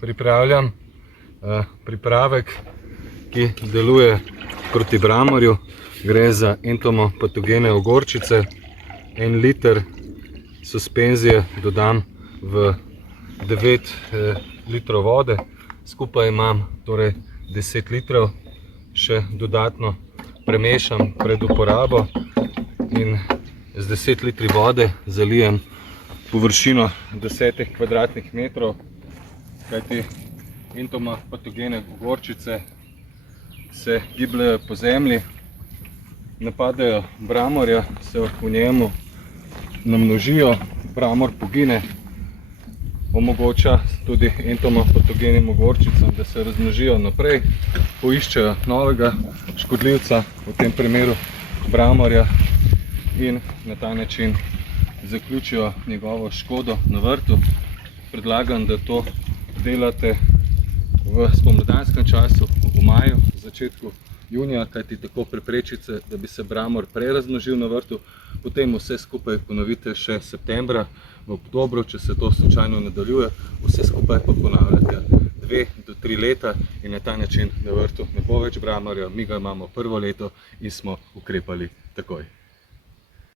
pripravljam pripravek, ki deluje proti bramorju. Gre za entomopatogene ogorčice. 1 liter suspenzije dodam v 9 litrov vode. Skupaj imam torej 10 litrov. Še dodatno premešam pred uporabo in z 10 litri vode zalijem površino 10 kvadratnih metrov, kajti entomopatogene ogorčice se gibljajo po zemlji, napadajo bramorja, se v njemu namnožijo, bramor pogine, omogoča tudi entomopatogenim ogorčicam, da se razmnožijo naprej, poiščejo novega škodljivca, v tem primeru bramorja, in na ta način zaključijo njegovo škodo na vrtu. Predlagam, da to delate v spomladanskem času, v maju, v začetku junija, kajti tako preprečite, da bi se bramor prerazmnožil na vrtu. Potem vse skupaj ponovite še septembra, v oktobru, če se to slučajno nadaljuje, vse skupaj pa ponavljate 2 do 3 leta in na ta način na vrtu ne bo več bramorja, mi ga imamo prvo leto in smo ukrepali takoj.